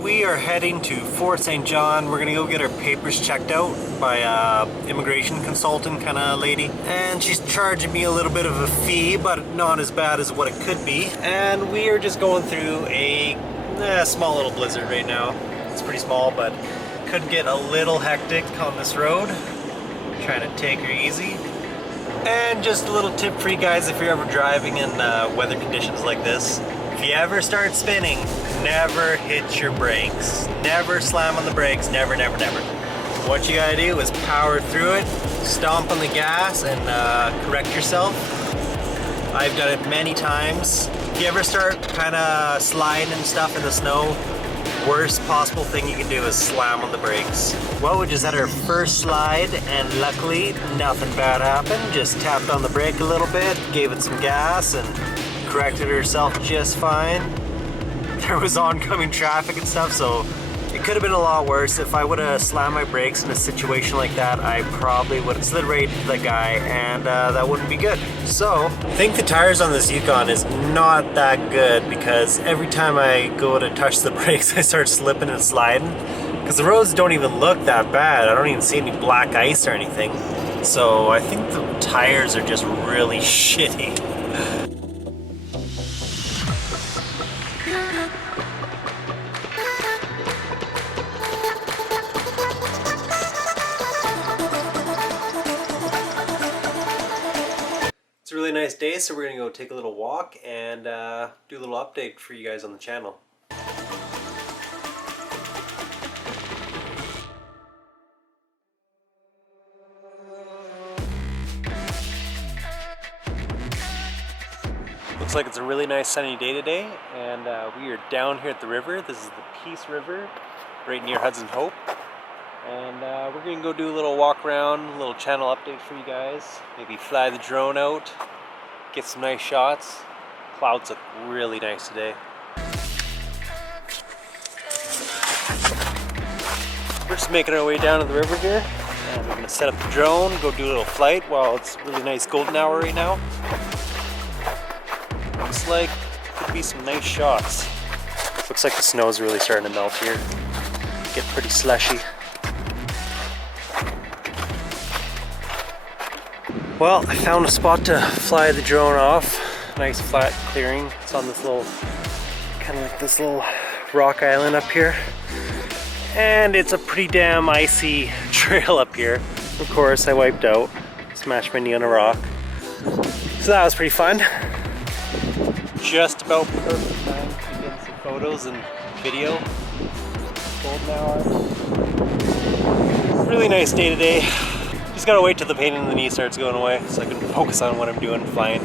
We are heading to Fort St. John. We're gonna go get our papers checked out by a immigration consultant kind of lady. And she's charging me a little bit of a fee, but not as bad as what it could be. And we are just going through a small little blizzard right now. It's pretty small, but could get a little hectic on this road. Trying to take her easy. And just a little tip for you guys if you're ever driving in weather conditions like this. If you ever start spinning, never hit your brakes. Never slam on the brakes, never, never, never. What you gotta do is power through it, stomp on the gas, and correct yourself. I've done it many times. If you ever start kind of sliding and stuff in the snow, worst possible thing you can do is slam on the brakes. Well, we just had our first slide, and luckily nothing bad happened. Just tapped on the brake a little bit, gave it some gas, and corrected herself just fine. There was oncoming traffic and stuff, so it could have been a lot worse. If I would have slammed my brakes in a situation like that, I probably would have slid right into the guy, and that wouldn't be good. So, I think the tires on this Yukon is not that good, because every time I go to touch the brakes, I start slipping and sliding. Because the roads don't even look that bad. I don't even see any black ice or anything. So, I think the tires are just really shitty. It's a really nice day, so we're gonna go take a little walk and do a little update for you guys on the channel. Looks like it's a really nice sunny day today, and we are down here at the river. This is the Peace River, right near Hudson Hope. And we're gonna go do a little walk around, a little channel update for you guys. Maybe fly the drone out, get some nice shots. Clouds look really nice today. We're just making our way down to the river here, and we're gonna set up the drone, go do a little flight while it's really nice golden hour right now. Looks like could be some nice shots. Looks like the snow's really starting to melt here. Get pretty slushy. Well, I found a spot to fly the drone off. Nice flat clearing. It's on this little, kind of like this little rock island up here. And it's a pretty damn icy trail up here. Of course, I wiped out, smashed my knee on a rock. So that was pretty fun. Just about perfect time to get some photos and video. Golden hour. Really nice day today. Just gotta wait till the pain in the knee starts going away so I can focus on what I'm doing flying.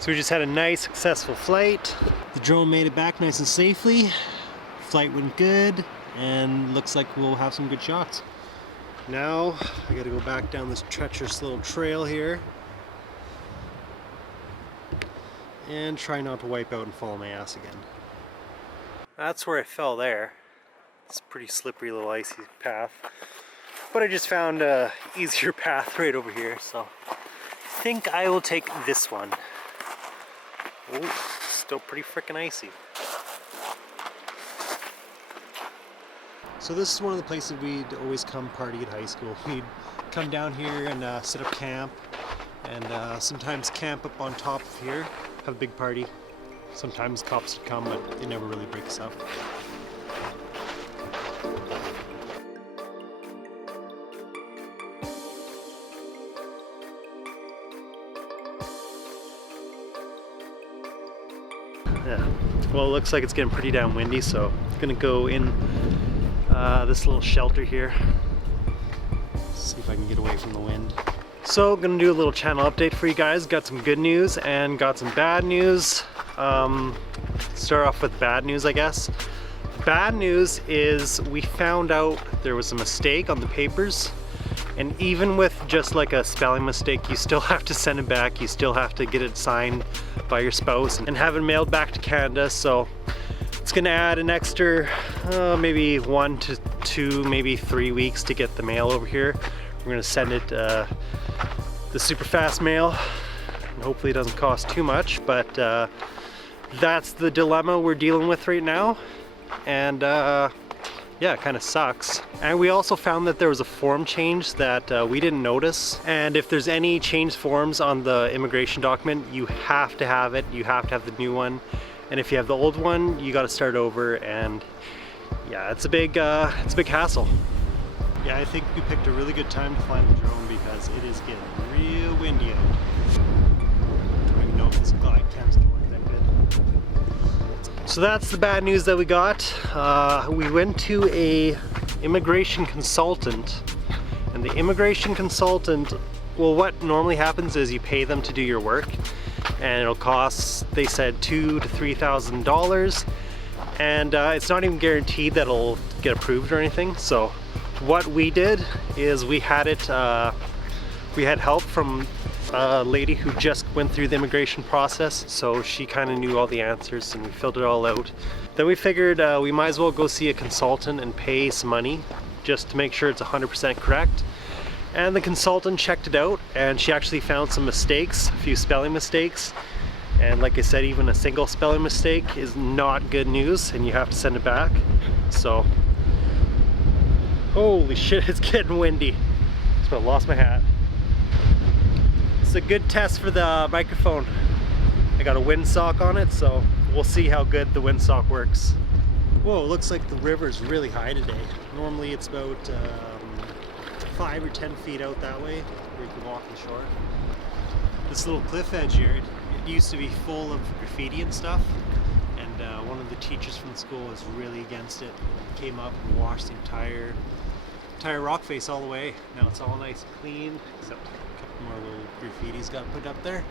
So we just had a nice successful flight. The drone made it back nice and safely. Flight went good, and looks like we'll have some good shots. Now I gotta go back down this treacherous little trail here. and try not to wipe out and fall on my ass again. That's where I fell there. It's a pretty slippery little icy path. But I just found a easier path right over here, so I think I will take this one. Oh, still pretty freaking icy. So this is one of the places we'd always come party at high school. We'd come down here and set up camp, and sometimes camp up on top of here, have a big party. Sometimes cops would come, but they never really break us up. Yeah, well, it looks like it's getting pretty damn windy, so I'm gonna go in this little shelter here. See if I can get away from the wind. So, gonna do a little channel update for you guys. Got some good news and got some bad news. Start off with bad news, I guess. Bad news is we found out there was a mistake on the papers, and even with just like a spelling mistake, you still have to send it back. You still have to get it signed by your spouse and have it mailed back to Canada. So it's gonna add an extra maybe 1 to 2, maybe 3 weeks to get the mail over here. We're gonna send it the super fast mail, and hopefully it doesn't cost too much, but that's the dilemma we're dealing with right now. And yeah, it kind of sucks. And we also found that there was a form change that we didn't notice. And if there's any changed forms on the immigration document, you have to have it. You have to have the new one. And if you have the old one, you got to start over. And yeah, it's a big hassle. Yeah, I think we picked a really good time to fly the drone because it is getting real windy out. I don't even know if this glide cam's gonna work that good. So that's the bad news that we got. We went to a immigration consultant, and the immigration consultant, well, what normally happens is you pay them to do your work, and it'll cost, they said, $2,000 to $3,000, and it's not even guaranteed that it'll get approved or anything. So what we did is we had help from a lady who just went through the immigration process, so she kind of knew all the answers, and we filled it all out. Then we figured we might as well go see a consultant and pay some money just to make sure it's 100% correct. And the consultant checked it out, and she actually found some mistakes, a few spelling mistakes. And like I said, even a single spelling mistake is not good news, and you have to send it back. So, holy shit, it's getting windy. Just about lost my hat. It's a good test for the microphone. I got a windsock on it, so we'll see how good the windsock works. Whoa, it looks like the river's really high today. Normally it's about 5 or 10 feet out that way, where you can walk the shore. This little cliff edge here, it used to be full of graffiti and stuff, and one of the teachers from the school was really against it. Came up and washed the entire rock face all the way. Now it's all nice and clean, except a couple more little graffitis got put up there.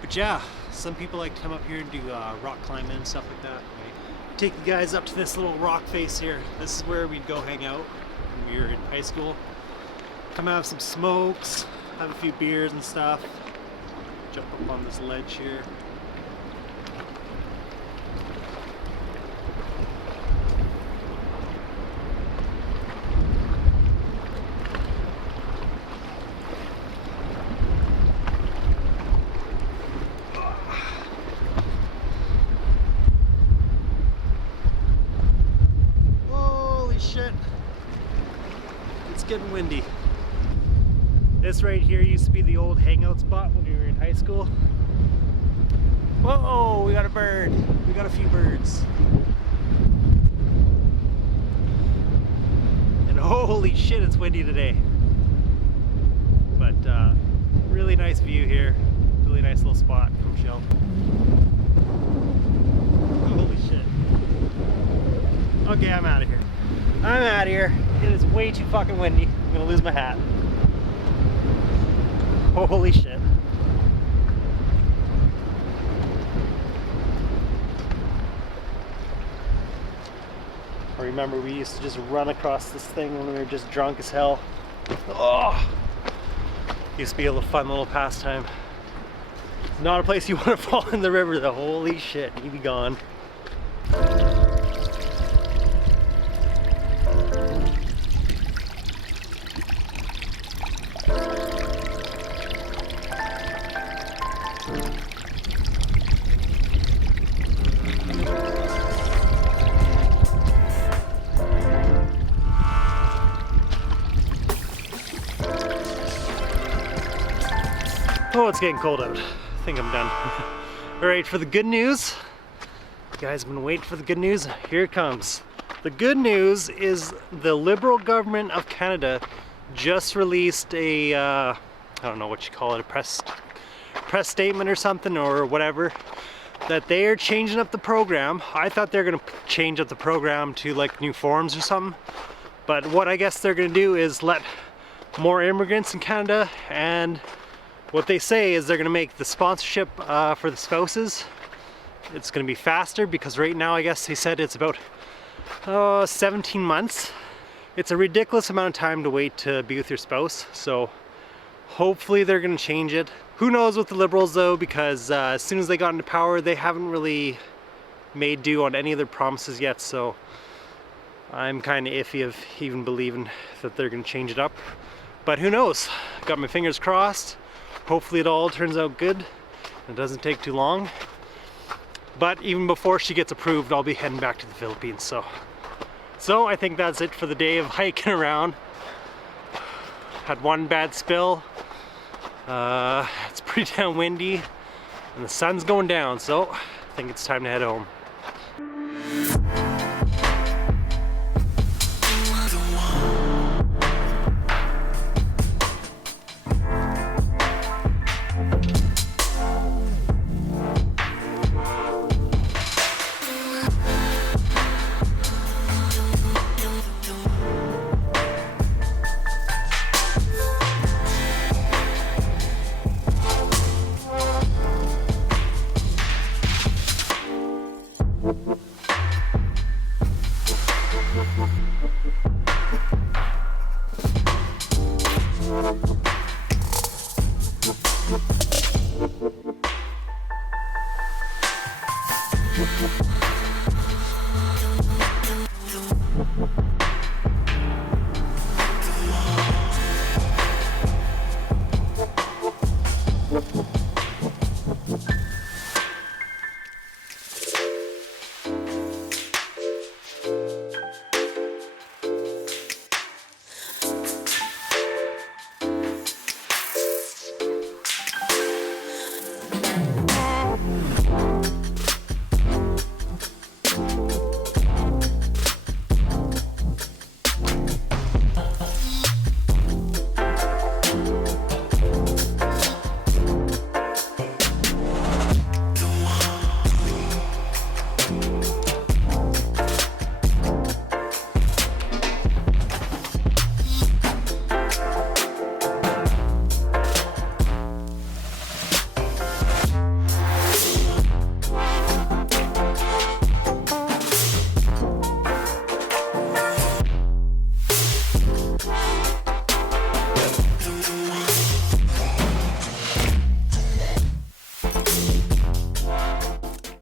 But yeah, some people like to come up here and do rock climbing and stuff like that. Right? Take you guys up to this little rock face here. This is where we'd go hang out when we were in high school. Come have some smokes, have a few beers and stuff. Jump up on this ledge here. Holy shit. It's getting windy. This right here used to be the old hangout spot when we were in high school. Whoa, we got a bird. We got a few birds. And holy shit, it's windy today. But really nice view here. Really nice little spot. Come chill. Holy shit. Okay, I'm out of here. I'm out of here. It is way too fucking windy. I'm gonna lose my hat. Holy shit. I remember we used to just run across this thing when we were just drunk as hell. Oh! Used to be a little fun little pastime. Not a place you want to fall in the river though. Holy shit, he'd be gone. Oh, it's getting cold out. I think I'm done. All right, for the good news. You guys have been waiting for the good news. Here it comes. The good news is the Liberal government of Canada just released a, I don't know what you call it, a press statement or something or whatever, that they are changing up the program. I thought they were gonna change up the program to like new forms or something. But what I guess they're gonna do is let more immigrants in Canada, and what they say is they're gonna make the sponsorship for the spouses, it's gonna be faster, because right now I guess they said it's about 17 months. It's a ridiculous amount of time to wait to be with your spouse, so hopefully they're gonna change it. Who knows with the Liberals though, because as soon as they got into power, they haven't really made do on any of their promises yet, so I'm kind of iffy of even believing that they're gonna change it up. But who knows? Got my fingers crossed. Hopefully it all turns out good. It doesn't take too long. But even before she gets approved, I'll be heading back to the Philippines. So I think that's it for the day of hiking around. Had one bad spill. It's pretty damn windy and the sun's going down, so I think it's time to head home.